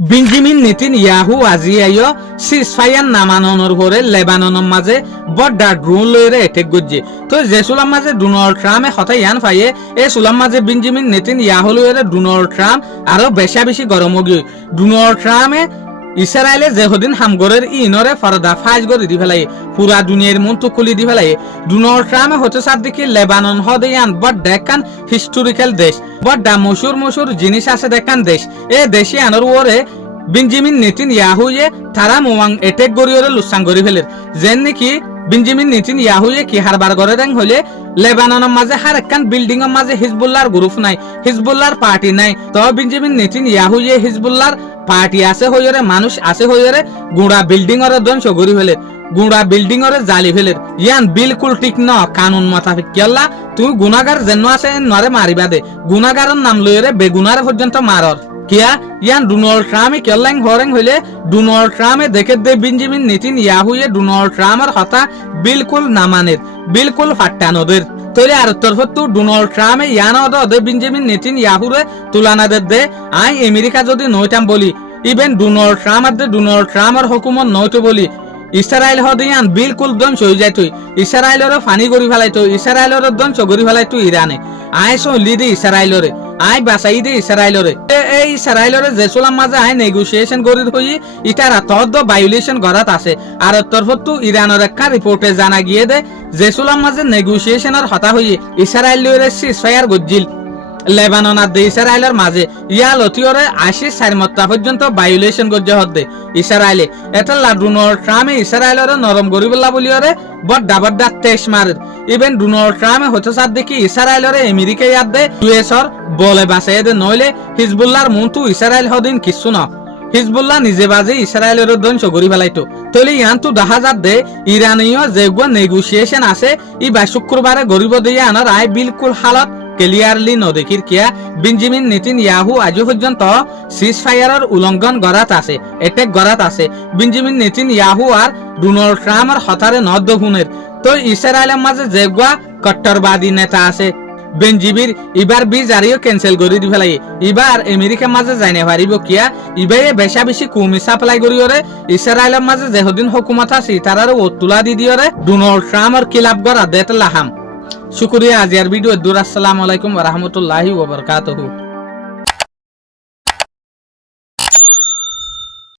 Benjamin Netanyahu আজি আইও ceasefire নামানোর পরে লেবাননের মাঝে বড় ড্রোন লইরে এটেক গজ্জে তো যে সুলাম মাঝে ডোনাল্ড ট্রাম্পে হঠাৎ ইয়ান পাইয়ে এই সুলাম মাঝে বেঞ্জামিন নেতানিয়াহু লইরে ডোনাল্ড ট্রাম্প আরো বেশি গরম গিয়ে ডোনাল্ড ট্রাম্পে ইসরায়েলে যেহদিন হামগরের ইনরে ফরদা ফাজ করে দি ফেলাই পুরা দুনিয়ার মন তো খুলি দি ফেলাই ডোনাল্ড ট্রাম্পে হচ্ছে সাদিকে লেবানন হদে ইয়ান বড় দেখান হিস্টোরিক্যাল দেশ বড় মশুর জিনিস আছে দেখান দেশ এ দেশে আনর ওরে বেঞ্জামিন নেতানিয়াহুয়ে তারা মোয়াং এটেক গরিয়রে লুসাং গরি ফেলের যেন নাকি বেঞ্জামিন নেতানিয়াহুয়ে কি হারবার করে দেন হলে লেবাননের মাঝে হার একখান বিল্ডিং এর মাঝে হিজবুল্লাহর গ্রুপ নাই হিজবুল্লাহর পার্টি নাই তো বেঞ্জামিন নেতানিয়াহুয়ে হিজবুল্লাহর পার্টি আছে হইরে মানুষ আছে হইরে গুড়া বিল্ডিং এর ধ্বংস গরি ফেলের গুড়া বিল্ডিং এর জালি ফেলের ইয়ান বিলকুল ঠিক ন কানুন মাতাফিক কেল্লা তুই গুনাগার যেন আছে নরে মারিবা দে গুনাগারের নাম লইরে বেগুনার পর্যন্ত মারর কিয়া ইয়ান ডোনাল্ড ট্রাম্পে কেল্লাং হরেং হইলে ডোনাল্ড ট্রাম্পে দেখে দে বেঞ্জামিন নেতানিয়াহুয়ে ডোনাল্ড ট্রাম্পের কথা বিলকুল নামানের বিলকুল ফাটানোদের তৈরি আর তরফত ডোনাল্ড ট্রাম্পে ইয়ান দে বেঞ্জামিন নেতানিয়াহুরে তুলনা দে আই আমেরিকা যদি নইতাম বলি ইভেন ডোনাল্ড ট্রাম্পের হুকুমত নইতো বলি ইসরায়েল হদিয়ান বিলকুল ধ্বংস হয়ে যায় তুই ইসরায়েলের ফানি করি ফেলাই তুই ইসরায়েলের ধ্বংস করি ফেলাই তুই ইরানে আয় সলি দে ইসরায়েলরে আই বাসাই দে ইসরায়েলরে এই ইসরায়েলরে জেসুলাম মাঝে আই নেগোসিয়েশন করি হই ইটারা তদ ভায়োলেশন করাত আছে আর তরফত ইরানের একটা রিপোর্টে জানা গিয়ে দে জেসুলাম মাঝে নেগোসিয়েশনের হতা হই ইসরায়েলের সিজফায়ার গজ্জিল লেবানন আর ইসরায়েলের মাঝে ইয়া লতিয়রে 84 পর্যন্ত ভায়োলেশন গজ্জে হদ্দে ইসরায়েলে এটা ডোনাল্ড ট্রাম্পে ইসরায়েলের নরম গরিবল্লা বলিয়রে বড় তেজ মারে ইভেন ডোনাল্ড ট্রাম্পে হতে সার দেখি ইসরায়েলের আমেরিকা ইয়াদ দে ইউএসর বলে বাসায় দে নইলে হিজবুল্লাহর মন্তু ইসরায়েল হদিন কিছু না হিজবুল্লাহ নিজে বাজে ইসরায়েলের ধ্বংস করি ফেলাইতো তলে ইয়ান তো দেখা যাত দে ইরানীয় যেগুলো নেগোসিয়েশন আছে ই বা শুক্রবারে গরিব দিয়ে আনার আয় বিলকুল হালত ক্লিয়ারলি নদেখির কিয়া বেঞ্জামিন নেতানিয়াহু আজ পর্যন্ত সিজফায়ারের উল্লঙ্ঘন গড়াত আছে এটেক গড়াত আছে বেঞ্জামিন নেতানিয়াহু আর ডোনাল্ড ট্রাম্পের হতারে নদ্দ হুনের তো ইসরায়েলের মাঝে যেগুয়া কট্টরবাদী নেতা আছে বেঞ্জিবির এবার জারিও ক্যান্সেল করে দি ফেলাই এবার আমেরিকার মাঝে যাইনে পারিব কিয়া ইবাইয়ে বেশি কুমি সাপ্লাই করিওরে ইসরায়েলের মাঝে যেহদিন হুকুমত আছে তারারে ওতুলা দি দিওরে ডোনাল্ড ট্রাম্পের খিলাফ গড়া দেত লাহাম শুকরিয়া আজিয়ার ভিডিও দূর আসসালামু আলাইকুম ওয়া রাহমাতুল্লাহি ওয়া বারাকাতুহু।